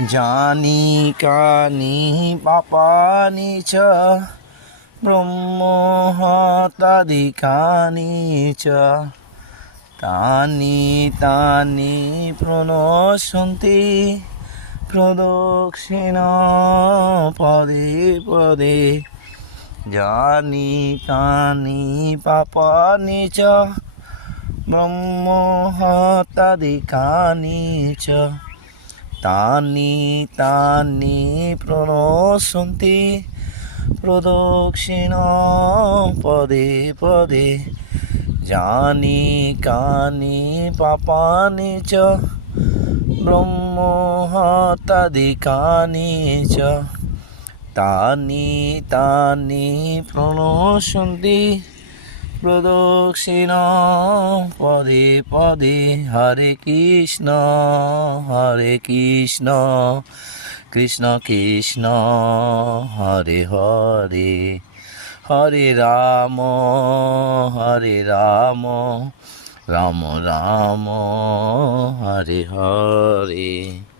জানি কানি পাপানি চ ব্রহ্মহত্যাদিকানি চ তানি তানি প্রণশন্তি প্রদক্ষিণা পদে পদে জানি কানি পাপানি চ ব্রহ্মহত্যাদিকানি চ তানি তানি প্রণশন্তি প্রদক্ষিণা পদে পদে জানি কানি পাপানি চ ব্রহ্মহত্যাদিকানি চ তানি তানি প্রণশন্তি প্রদক্ষিণা পদে পদে হরে কৃষ্ণ কৃষ্ণ কৃষ্ণ হরে হরে হরে রাম রাম রাম হরে হরে।